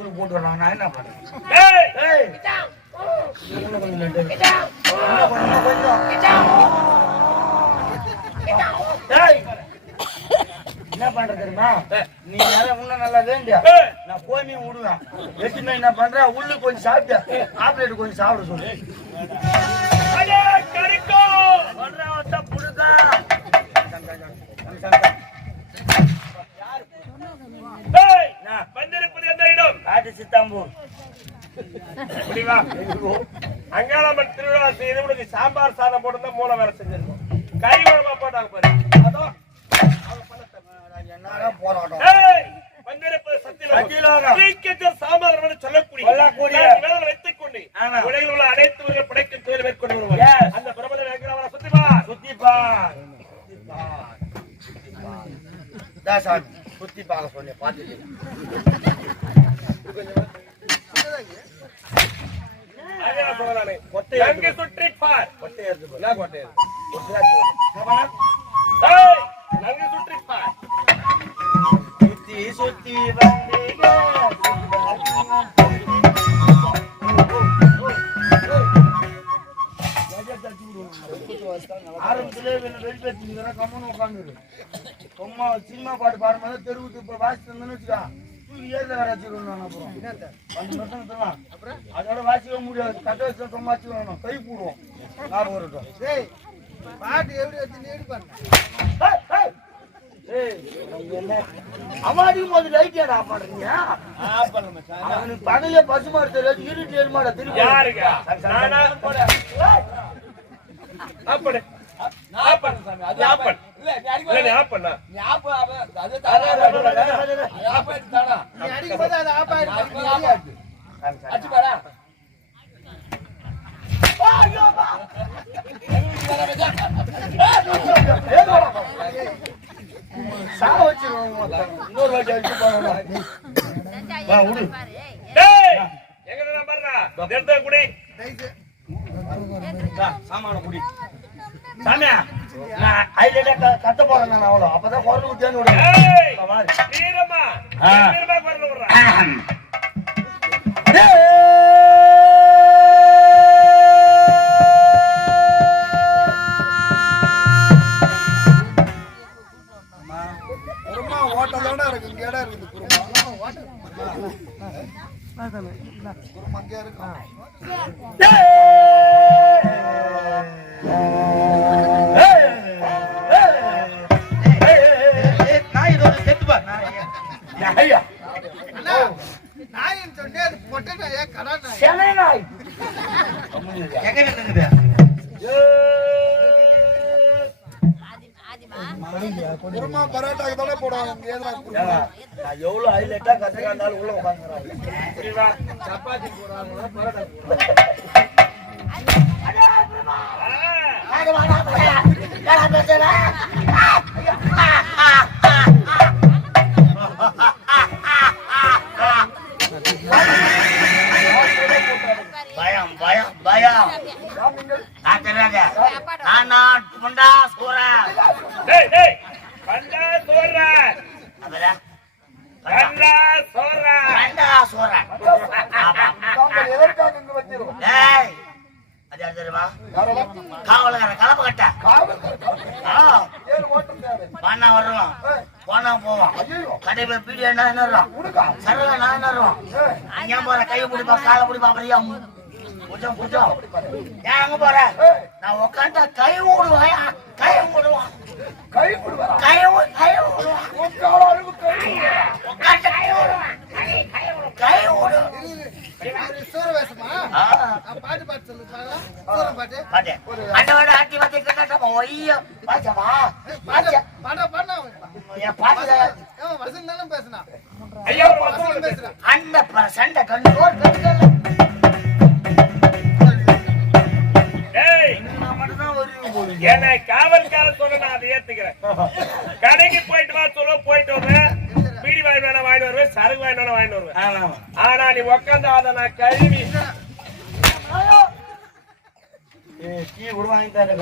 தூள் போட்டு வர்றாங்க. நான் என்ன பண்றேன்? என்ன பண்ற தெரியுமா? நீ இன்னும் நல்லா வேண்டிய நான் கோமியும் விடுவேன். எட்டுமே என்ன பண்ற உள்ளு கொஞ்சம் சாப்பிட்ட ஆப்லேட் கொஞ்சம் சாப்பிட சொல்லு. சித்தாம்பூர் அங்காளம்மன் திருவிழா செய்து சாம்பார் சாதம் போட்டு மூளை வேலை செஞ்சிருக்கோம். கறி குழம்பா போட்டாங்க பாரு. அதோ போராட்டம் சொல்லக்கூடிய வைத்துக் கொண்டு உலகில் உள்ள அனைத்து படைக்கும் தொழில் மேற்கொண்டு வருவார். அந்த பிரபல சுத்திப்பா சுத்தி பார்க்க சொன்னேன். பார்த்துட்டு சுற்றி பார். சுற்றி பார். சுத்தி சுத்தி வந்தீங்க ஆரம்பத்திலே வெளிப்பேற்றிங்கன்னா கம்மனு உட்காந்துரு. சும்மா சினிமா பாட்டு பாடும்போது தெருவுக்கு இப்ப வாசிட்டு இருந்தேன்னு வச்சுக்கா ஏழு வேற வச்சுக்கணும். அப்புறம் அதோட வாசிக்க முடியாது. கட்ட வச்சு சும்மா வச்சுக்கணும். கை போடுவோம். லாபம் இருக்கும். பாட்டு எப்படி வச்சு அவாடியும் போது லைட் ஏடா பண்றீங்க? அவனுக்கு பகல பசுமாடு தெரியாது. இருட்டு ஏறுமாடா திருப்பி சாமான குடி சாமியா. கத்த போறேன் நான். அவ்வளோ அப்பதான் குரல் ஊத்தியான்னு ஓட்டலோட இருக்கு. இங்க இடம் இருக்குது. குருமா அங்கே இருக்கும். குருமா பரோட்டாக்கு தானே போடுவாங்க. எவ்வளவு ஹைலைட்டா கத்துக்காண்டாலும் உள்ள உட்காந்துறாங்க. சப்பாத்தி போடுறாங்க பரோட்டா பயம் பயம் பயம் நான் புண்டா சூரன் காவலகார கலப்ப கட்ட பண்ணா வருவான் போனா போவான். கடை போய் பீடி என்ன சரல நான் என்ன அங்கே போற கையை பிடிப்பா காலை பிடிப்பா அப்படியா புஜம் புஜம் ஏன் அங்க போற? நான் உட்காந்தா கை ஓடுவாயா? கை ஓடுவான் கை ஓடுவான் கை கை ஓடுவான் கை ஓடுவான். பாட்டு பாட்டு சொல்லு. பாட்டு பாட்டு அண்ணோட ஆட்டி பாத்தி கேட்டா ஒய்யா பாச்சமா பாட்ட பாட்ட பாட்டு வசந்தாலும் பேசுனா ஐயா பேசுறேன். அந்த சண்டை கண்டோர் கட்டுக்கல. என்னை காவல்காரன் சொல்ல நான் அதை ஏத்துக்கிறேன். கடைக்கு போயிட்டு வா சொல்ல போயிட்டு வருவேன். பீடி வாங்கி வேணா வாங்கிட்டு வருவேன். சரக்கு வாங்கி வேணா வாங்கிட்டு வருவேன். ஆனா நீ உட்காந்து அதை நான் கழுவி டீ கூட வாங்கி தரேன்.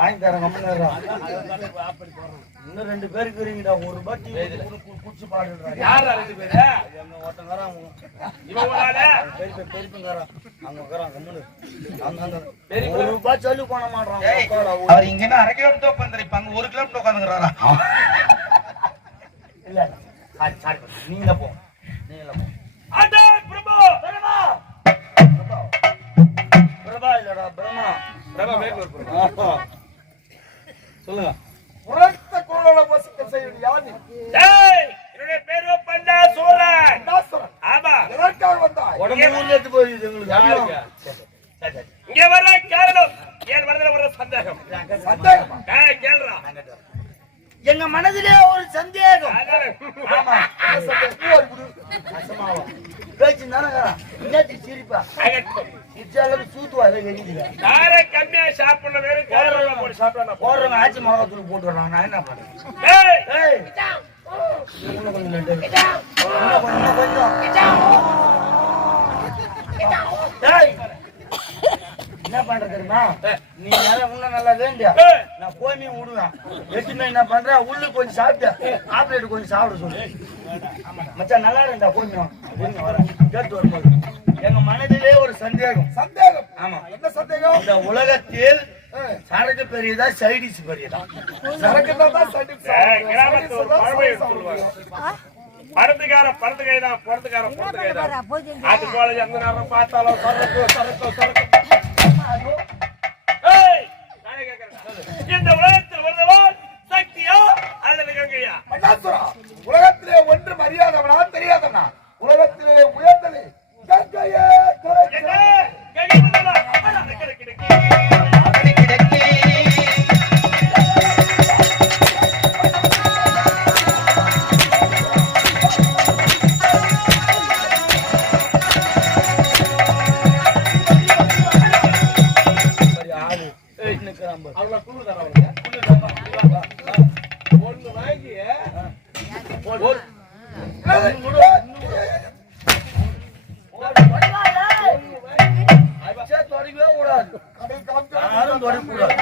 வாங்கி தரேன். இன்னும் 2 பேருக்கு இருக்கீங்கடா. ஒரு ரூபாய் டீ குடிச்சு பாடுறாங்க. யாரா 2 பேரு? இவன் ஊரால ஒரு ரூபாய் சொல்லி போன மாட்டான். அவர் இங்க அரை கிலோமீட்டர் உட்காந்துருப்பாங்க, 1 கிலோமீட்டர் உட்காந்துக்கிறாரா? இல்ல நீங்கள போ, நீங்கள போ. அடே பிரபு, பிரபா பிரபா இல்லடா பிரமா. பிரபு மேற்கொள் பிரபு. சொல்லுங்க. உரத்த குரலோட வசிக்க செய்யும் யாரு? டேய், என்னுடைய பேரு பண்டாசூரன். பண்டாசுரன். ஆமா. எதற்காக வந்தாய்? உடம்பு ஊர்லேட்டு போயிடுது எங்களுக்கு. யாருக்கு? இங்க வர காரணம் என் மனதில் ஒரு சந்தேகம். சந்தேகமா? கேள்றா. எங்க மனதிலே ஒரு சந்தேகம். ஆமா. பேச்சு தானே சிரிப்பா சிரிச்சாலும் சூத்துவா யார கம்மியா சாப்பிடணும் வேறு காரணம் போட்டு சாப்பிடணும். போடுறவங்க ஆச்சி மிளகாத்தூள் போட்டுறாங்க. நான் என்ன பண்றேன்? என்ன பண்ற தெரியுமா? நீ இன்னும் நல்லா வேண்டியா நான் கோமி விடுவேன். எட்டுமே என்ன பண்ற உள்ளு கொஞ்சம் சாப்பிட்ட ஆப்லேட் கொஞ்சம் சாப்பிட சொல்லு. மச்சான் நல்லா இருந்தா கோமியம் கேட்டு வரும்போது எங்க மனதிலே ஒரு சந்தேகம். சந்தேகம்? ஆமா. என்ன சந்தேகம்? இந்த உலகத்தில் சரக்கு பெரியதா சைடிஸ் பெரியதா? சரக்கு தான் சைடிஸ். கிராமத்துல ஒரு பழமொழி சொல்லுவாங்க, படத்துக்காரன் படத்து கைதான், பொறுத்துக்காரன் பொறுத்து கைதான். அது போல எந்த நேரம் பார்த்தாலும் சரக்கு சரக்கு சரக்கு. இந்த உலகத்தில் வருவன் சக்தியா அல்லது கங்கையா? பண்டாசுரா, உலகத்திலே ஒன்று அறியாதவனா தெரியாதவனா? உலகத்திலே உயர்ந்தது கங்கையே என்ன? கங்கை வந்ததா? அவங்கள குழு தரவங்க ஒண்ணு வாங்கி தொடங்கவே கூடாது. யாரும் தொடங்கக்கூடாது.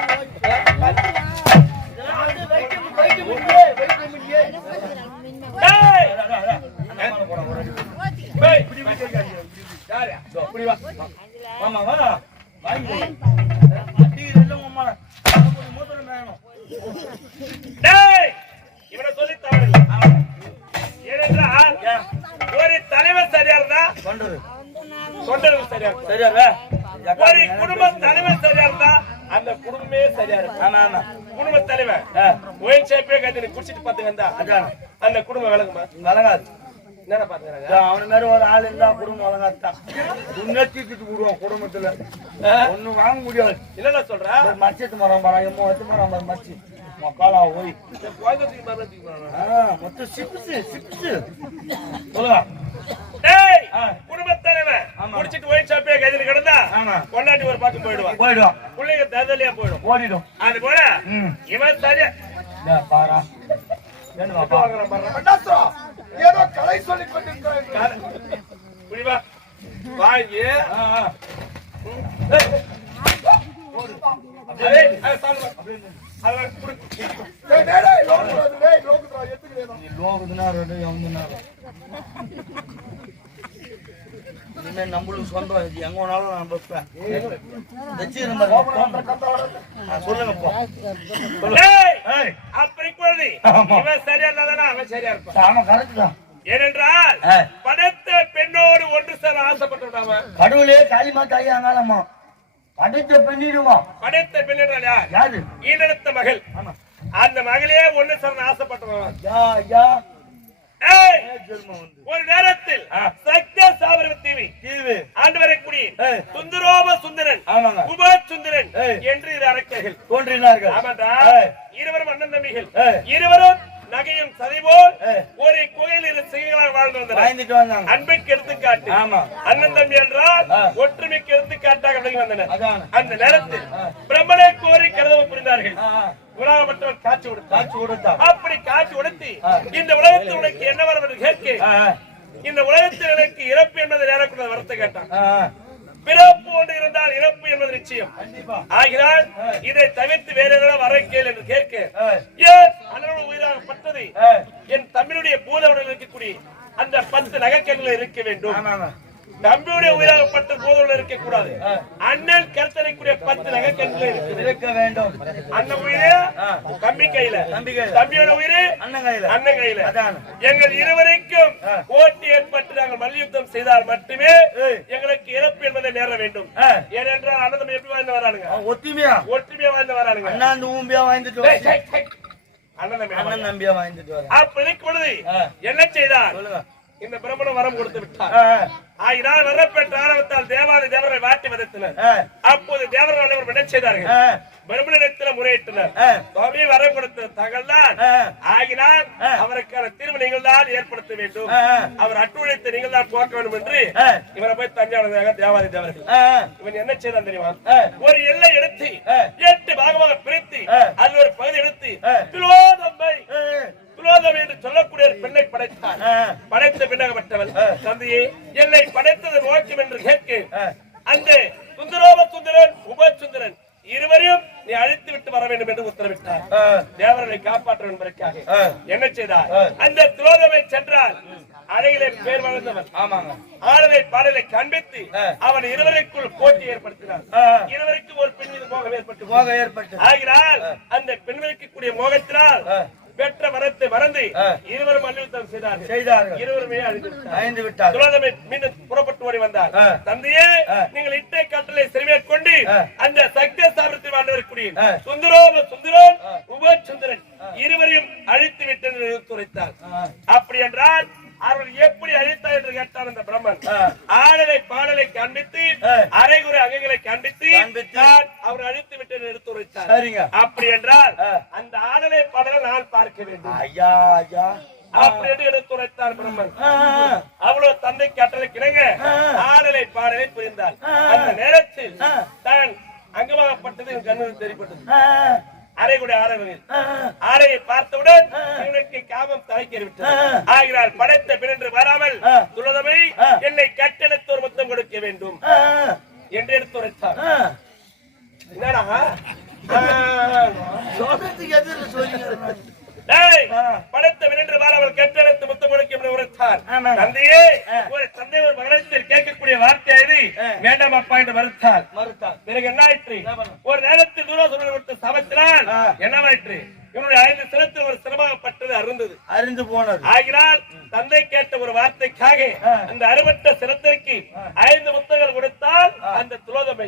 இவனை சொல்லி தவறு. ஏனென்றால் ஒரு தலைவர் சரியா இருந்தா தொண்டர்கள் சரியா இருக்கும். சரியா? ஒரு குடும்ப தலைவர் சரியா இருந்தா அந்த குடும்பமே சரியா இருக்கும். ஆமா ஆமா. குடும்ப தலைவர் ஒயின் ஷேப்பே கட்டி குடிச்சிட்டு பாத்துக்கா அந்த குடும்பம் விளங்குமா? வழங்காது. என்ன பாத்துக்கிறாங்க? அவன மாதிரி ஒரு ஆள் இருந்தா குடும்பம் வழங்காதான். உன்னத்திட்டு விடுவோம் குடும்பத்துல. ஒண்ணு வாங்க முடியாது. என்னடா சொல்ற? மச்சிட்டு மரம் பாரு, எத்து மரம் மச்சி மக்காலா ஓய் மொத்தம் சிப்ஸ் சிப்ஸ். சொல்லுங்க. டேய், குடும்ப தலைவன் குடிச்சிட்டு ஒயின் ஷாப்பே கட்டி கிடந்தா கொண்டாட்டி ஒரு பக்கம் போயிடுவான். பிள்ளைங்க ததலியா போயிடும், ஓடிடும். அது போல இவன் சரியா பாரா. பண்டாசுரா, ஏதோ கலை சொல்லிக் கொண்டிருக்கிறார். புரியுவா? வாங்கி நம்மளுக்கு சொந்தம் இது. எங்க வேணாலும் நான் வைப்பேன். சொல்லுங்க. அப்படி குழந்தை இவன் சரியா இருந்தாதானே அவன் சரியா இருப்பான். ஏனென்றால் படைத்த பெண்ணோடு ஒன்று சேர ஆசைப்பட்டு விடாம கடவுளே காளிமா தாய் ஆனாலம்மா படைத்த பெண்ணிடுவான். படைத்த பெண் என்றால் யார்? யாரு? ஈனெடுத்த மகள். அந்த மகளே ஒன்று சேர ஆசைப்பட்டுவான். ஒரு நேரத்தில் சக்தியா சாவர தீவி ஆண்டு வரக்கூடிய சுந்தரோப சுந்தரன் உப சுந்தரன் என்று இரு அரக்கர்கள் தோன்றினார்கள். ஆமாண்டா, இருவரும் அண்ணன் தம்பிகள். இருவரும் நகையும் சதிபோல் ஒரு கோயில் இரு சிங்கங்களாக வாழ்ந்து வந்தனர். அன்பைக்கு எடுத்துக்காட்டு. அண்ணன் தம்பி என்றால் ஒற்றுமைக்கு எடுத்துக்காட்டாக விளங்கி வந்தனர். அந்த நேரத்தில் பிரம்மனை கோரி கருதவு புரிந்தார்கள். உலகமற்றவர் காட்சி கொடுத்தார். அப்படி காட்சி கொடுத்து இந்த உலகத்தில் உனக்கு என்ன வரும் என்று கேட்க, இந்த உலகத்தில் எனக்கு இறப்பு என்பது நேரக்கூட வரத்தை கேட்டான். பிறப்பு ஒன்று இருந்தால் இறப்பு என்பது நிச்சயம். ஆகிறால் இதை தவிர்த்து வேற ஏதாவது வர கேள் என்று கேட்க, ஏன் அண்ணனோட உயிராகப்பட்டது என் தமிழுடைய பூத உடல் இருக்கக்கூடிய அந்த 10 நகைக்கண்கள் இருக்க வேண்டும். ஆமாங்க. தம்பியுடைய உயிராகப்பட்ட போதோடு இருக்க கூடாது. அண்ணன் கருத்தனைக்குரிய 10 நகைக்கண்கள் இருக்க வேண்டும். அண்ணன் உயிரே தம்பி கையில, தம்பியோட உயிரே அண்ணன் கையில, அண்ணன் கையில. அதான் எங்கள் இருவருக்கும் போட்டி ஏற்பட்டு நாங்கள் மல்யுத்தம் செய்தால் மட்டுமே எங்களுக்கு இறப்பு என்பதை நேர வேண்டும். ஏனென்றால் அண்ணன் எப்படி வாழ்ந்து வரானுங்க? ஒத்துமையா வாழ்ந்து வரானுங்க. அண்ணா அந்த ஊம்பியா வாழ்ந்துட்டு அண்ணன் நம்பியா வாழ்ந்துட்டு வர. அப்ப இருக்கும் பொழுது என்ன செய்தார்? சொல்லுங்க. இந்த பிரம்மணம் வரம் கொடுத்து விட்டார். ஆகினால் வரப்பெற்ற ஆரம்பத்தால் தேவாதி தேவரை வாட்டி வதத்தினர். அப்போது தேவர்கள் அனைவரும் என்ன செய்தார்கள்? பிரம்மனிடத்தில் முறையிட்டனர். சுவாமி வரம் கொடுத்த தகவல்தான். ஆகினால் அவருக்கான தீர்வு நீங்கள் தான் ஏற்படுத்த வேண்டும். அவர் அட்டுழைத்து நீங்கள் தான் போக்க வேண்டும் என்று இவரை போய் தஞ்சாவூர் தேவாதி தேவர்கள் இவன் என்ன செய்தான் தெரியுமா? ஒரு எல்லை எடுத்து 8 பாகமாக பிரித்து அதில் ஒரு பகுதி எடுத்து துலோதம் என்று சொல்லக்கூடிய ஒரு பெண்ணை படைத்தார். படைத்த பெண்ணாகப்பட்டவள் தந்தையே என்னை படைத்தது நோக்கம் என்று கேட்க அந்த சுந்தரன் உபசுந்தரன் இருவரையும் நீ அழைத்து விட்டு வர வேண்டும் என்று உத்தரவிட்டார். தேவர்களை காப்பாற்ற என்பதற்காக என்ன செய்தார்? அந்த துலோதமை சென்றால் அறையிலே பேர் வளர்ந்தவன். ஆமாங்க. ஆடலை பாடலை காண்பித்து அவன் இருவருக்குள் போட்டி ஏற்படுத்தினார். இருவருக்கும் ஒரு பெண் மீது மோகம் ஏற்பட்டு ஆகினால் அந்த பெண்களுக்கு கூடிய மோகத்தினால் பெற்ற வரத்தை மறந்து இருவரும் மல்யுத்தம் செய்தார்கள். இருவருமே அழிந்து விட்டார். துலோதமை மீண்டும் புறப்பட்டு ஓடி வந்தார். தந்தையே நீங்கள் இட்டை கட்டளை சிறுமேற்கொண்டு அந்த சக்தி சாபிரத்தை வாழ்ந்தவருக்குரிய சுந்தரன் உபசுந்தரன் இருவரையும் அழித்து விட்டு எடுத்துரைத்தார். அப்படி என்றால் அவர்கள் எப்படி அழித்தார் என்று கேட்டார் அந்த பிரம்மன். ஆடலை பாடலை காண்பித்து அரைகுறை அகங்களை காண்பித்து அவர் அழித்து விட்டு எடுத்துரைத்தார். அப்படி என்றால் அந்த ஆடலை பாடலை நான் பார்க்க வேண்டும் அப்படி என்று எடுத்துரைத்தார் பிரம்மன். அவ்வளவு தந்தை கட்டளை கிணங்க ஆடலை பாடலை புரிந்தார். அந்த நேரத்தில் தான் அங்கமாகப்பட்டது கண்ணில் தெரிப்பட்டது. அரைகுடைய ஆடையை பார்த்தவுடன் இவனுக்கு காமம் தலைக்கேறிவிட்டது. ஆகினால் படைத்த பிறன்று வராமல் துலோதமை என்னை கட்டெடுத்து ஒரு முத்தம் கொடுக்க வேண்டும் என்று எடுத்துரைத்தார். என்னடா படைத்த பிறன்று வராமல் கட்டெடுத்து முத்தம் கொடுக்க என்று உரைத்தார். தந்தையே ஒரு தந்தை ஒரு மகனத்தில் கேட்கக்கூடிய வார்த்தை இது வேண்டாம் அப்பா என்று மறுத்தார். பிறகு என்ன ஆயிற்று? ஒரு நேரத்தில் துரோசனை விட்டு சமைத்தினால் என்னவாயிற்று? இவனுடைய 5 சிரத்தில் ஒரு சிரமப்பட்டது அருந்து போனது. ஆகினால் தந்தை கேட்ட ஒரு வார்த்தைக்காக அந்த அறுபட்ட சிரத்திற்கு 5 முத்தங்கள் கொடுத்தால் அந்த துலோதமை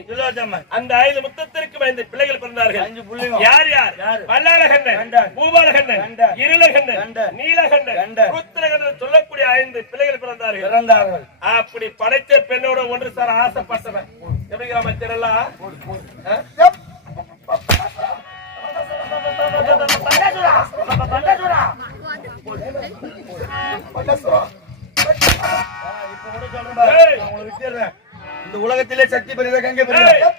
அந்த 5 முத்தத்திற்கு 5 பிள்ளைகள் பிறந்தார்கள். யார் யார்? வல்லாளகண்டன், பூபாலகண்டன், இருளகண்டன், நீலகண்டன், ருத்ரகண்டன் சொல்லக்கூடிய 5 பிள்ளைகள் பிறந்தார்கள். அப்படி படைத்த பெண்ணோட ஒன்று சார் ஆசைப்பட்டவன் எப்படி அமைச்சர் எல்லாம் இந்த உலகத்திலே சக்தி பெரியதாக